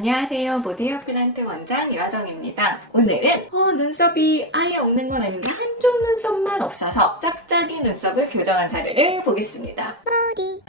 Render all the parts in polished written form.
안녕하세요. 모디어 플란트 원장 여정입니다. 오늘은 눈썹이 아예 없는 건 아닌데 한쪽 눈썹만 없어서 짝짝이 눈썹을 교정한 사례를 보겠습니다.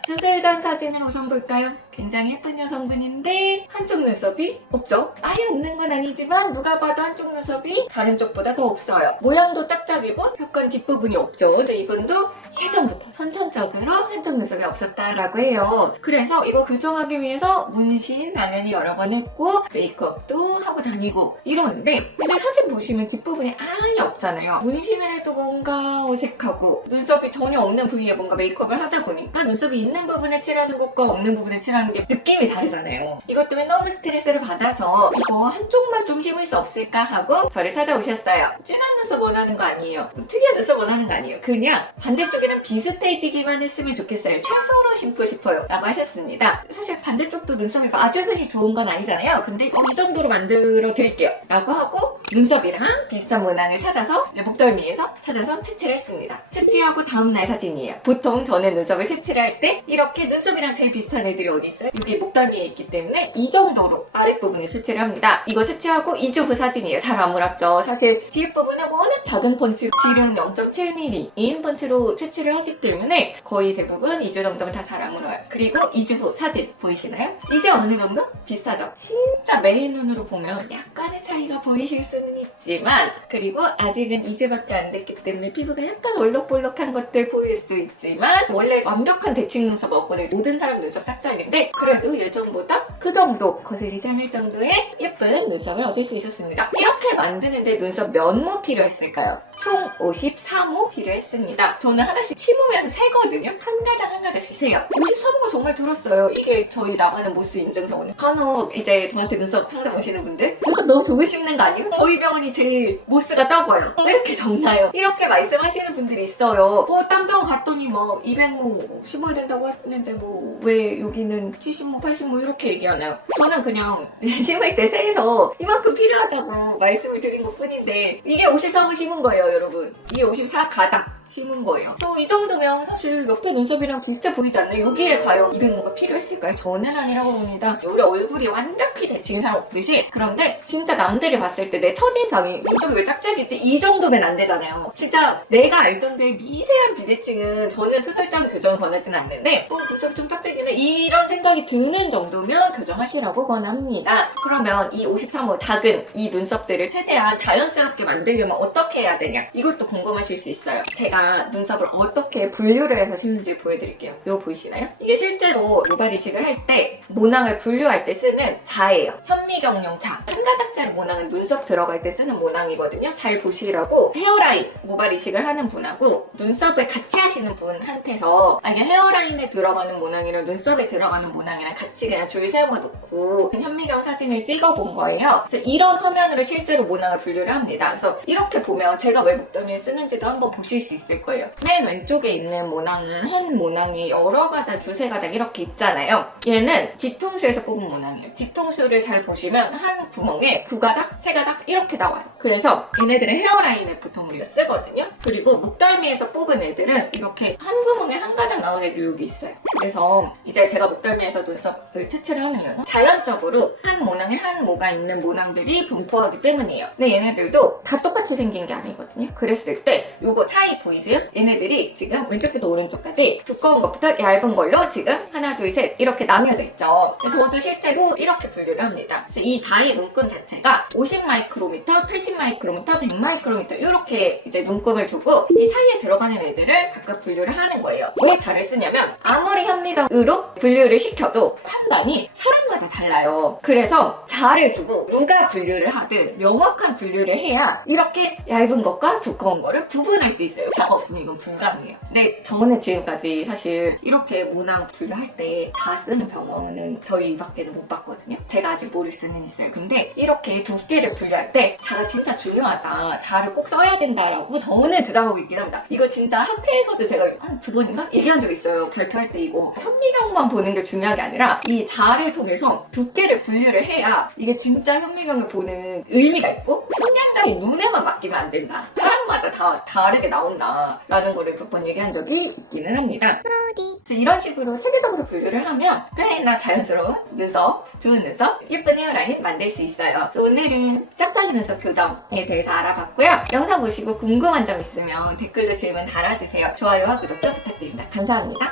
수술 전 사진을 우선 볼까요? 굉장히 예쁜 여성분인데 한쪽 눈썹이 없죠? 아예 없는 건 아니지만 누가 봐도 한쪽 눈썹이 다른 쪽보다 더 없어요. 모양도 짝짝이고 약간 뒷부분이 없죠. 근데 이분도 예전부터 선천적으로 한쪽 눈썹이 없었다라고 해요. 그래서 이거 교정하기 위해서 문신 당연히 여러 번 했고 메이크업도 하고 다니고 이러는데 이제 사진 보시면 뒷부분이 아예 없잖아요. 문신을 해도 뭔가 어색하고 눈썹이 전혀 없는 부위에 뭔가 메이크업을 하다 보니까 눈썹이 있는 부분에 칠하는 것과 없는 부분에 칠하는 게 느낌이 다르잖아요. 이것 때문에 너무 스트레스를 받아서 이거 한쪽만 좀 심을 수 없을까 하고 저를 찾아오셨어요. 진한 눈썹 원하는 거 아니에요. 특이한 눈썹 원하는 거 아니에요. 그냥 반대쪽이랑 비슷해지기만 했으면 좋겠어요. 최소로 심고 싶어요 라고 하셨습니다. 사실 반대쪽도 눈썹이 맞으시니 좋은 건 아니잖아요. 근데 이 정도로 만들어 드릴게요 라고 하고 눈썹이랑 비슷한 모낭을 찾아서 목덜미에서 찾아서 채취를 했습니다. 채취하고 다음날 사진이에요. 보통 저는 눈썹을 채취를 할 때 이렇게 눈썹이랑 제일 비슷한 애들이 어디 있어요? 여기 목덜미에 있기 때문에 이 정도로 아랫부분에 채취를 합니다. 이거 채취하고 2주 후 사진이에요. 잘 안 물었죠. 사실 뒷부분에 워낙 작은 펀치, 질은 0.7mm인 펀치로 채취를 하기 때문에 거의 대부분 2주 정도면 다 잘 안 물어요. 그리고 2주 후 사진 보이시나요? 이제 어느 정도 비슷하죠? 진짜 매일 눈으로 보면 약간의 차이가 보이실 수는 있지만 그리고 아직은 2주밖에 안 됐기 때문에 피부가 약간 올록볼록한 것들 보일 수 있지만 원래 완벽한 대칭 눈썹 없거든요. 모든 사람 눈썹 짝짝인데 그래도 예전보다 그 정도 거슬리지 않을 정도의 예쁜 눈썹을 얻을 수 있었습니다. 이렇게 만드는데 눈썹 몇 모 필요했을까요? 총 54모 필요했습니다. 저는 하나씩 심으면서 세거든요. 한 가닥 한 가닥씩 세요. 54모가 정말 들었어요. 이게 저희 나가는 모스 인증서거든요. 간혹 이제 저한테 눈썹 상담 오시는 분들 눈썹 너무 조금 심는 거 아니에요? 저희 병원이 제일 모스가 적어요. 왜 이렇게 적나요? 이렇게 말씀하시는 분들이 있어요. 딴 병원 갔더니 뭐 200모 심어야 된다고 했는데 왜 여기는 70모, 80모 이렇게 얘기하나요? 저는 그냥 심을 때 세서 이만큼 필요하다고 말씀을 드린 것 뿐인데 이게 53모 심은 거예요, 여러분. 이게 54가닥 심은 거예요. 이 정도면 사실 옆에 눈썹이랑 비슷해 보이지 않나요? 여기에 과연 200모가 필요했을까요? 저는 아니라고 봅니다. 우리 얼굴이 완벽히 대칭 사람 없듯이 그런데 진짜 남들이 봤을 때 내 첫인상이 눈썹이 왜 짝짝이지? 이 정도면 안 되잖아요. 진짜 내가 알던 데 미세한 비대칭은 저는 수술장 교정을 권하지는 않는데 눈썹이 좀 짝짝이네 이런 생각이 드는 정도면 교정하시라고 권합니다. 그러면 이 53호 작은 이 눈썹들을 최대한 자연스럽게 만들려면 어떻게 해야 되냐? 이것도 궁금하실 수 있어요. 제가 눈썹을 어떻게 분류를 해서 심는지 보여드릴게요. 이거 보이시나요? 이게 실제로 모발 이식을 할 때 모낭을 분류할 때 쓰는 자예요. 현미경용 자. 한 가닥짜리 모낭은 눈썹 들어갈 때 쓰는 모낭이거든요. 잘 보시라고 헤어라인 모발 이식을 하는 분하고 눈썹을 같이 하시는 분한테서 이게 헤어라인에 들어가는 모낭이랑 눈썹에 들어가는 모낭이랑 같이 그냥 줄 세워놓고 현미경 사진을 찍어본 거예요. 그래서 이런 화면으로 실제로 모낭을 분류를 합니다. 그래서 이렇게 보면 제가 왜 목덜미를 쓰는지도 한번 보실 수 있을 거예요. 맨 왼쪽에 있는 모낭은 한 모낭이 여러 가닥, 두세 가닥 이렇게 있잖아요. 얘는 뒤통수에서 뽑은 모낭이에요. 뒤통수를 잘 보시면 한 구멍에 두 가닥, 세 가닥 이렇게 나와요. 그래서 얘네들은 헤어라인을 보통 우리가 쓰거든요. 그리고 목덜미에서 뽑은 애들은 이렇게 한 구멍에 한 가닥 나온 애들이 여기 있어요. 그래서 이제 제가 목덜미에서 눈썹을 채취를 하는 이유는 자연적으로 한 모낭에 한 모가 있는 모낭들이 분포하기 때문이에요. 근데 얘네들도 다 똑같이 생긴 게 아니거든요. 그랬을 때 요거 차이 보이세요? 얘네들이 지금 왼쪽부터 오른쪽까지 두꺼운 것부터 얇은 걸로 지금 하나, 둘, 셋 이렇게 나뉘어져 있죠. 그래서 저도 실제로 이렇게 분류를 합니다. 그래서 이 자의 눈금 자체가 50마이크로미터, 80마이크로미터, 100마이크로미터 이렇게 이제 눈금을 두고 이 사이에 들어가는 애들을 각각 분류를 하는 거예요. 왜 자를 쓰냐면 아무리 현미경으로 분류를 시켜도 판단이 사람마다 달라요. 그래서 자를 두고 누가 분류를 하든 명확한 분류를 해야 이렇게 얇은 것과 두꺼운 거를 구분할 수 있어요. 자가 없으면 이건 불가능해요. 근데 저는 지금까지 사실 이렇게 모낭 분류할 때 자 쓰는 병원은 저희밖에는 못 봤거든요. 제가 아직 모를 수는 있어요. 근데 이렇게 두께를 분류할 때 자가 진짜 중요하다. 자를 꼭 써야 된다라고 저는 주장하고 있긴 합니다. 이거 진짜 학회에서도 제가 한 2번인가? 얘기한 적 있어요. 발표할 때 이거 현미경만 보는 게 중요한 게 아니라 이 자를 통해서 두께를 분류를 해야 이게 진짜 현미경을 보는 의미가 있고 숙련자의 눈에만 맡기면 안 된다. 사람 사람마다 다 다르게 나온다라는 거를 몇 번 얘기한 적이 있기는 합니다. 그래서 이런 식으로 체계적으로 분류를 하면 꽤나 자연스러운 눈썹, 좋은 눈썹, 예쁜 헤어라인 만들 수 있어요. 그래서 오늘은 짝짝이 눈썹 교정에 대해서 알아봤고요. 영상 보시고 궁금한 점 있으면 댓글로 질문 달아주세요. 좋아요와 구독도 부탁드립니다. 감사합니다.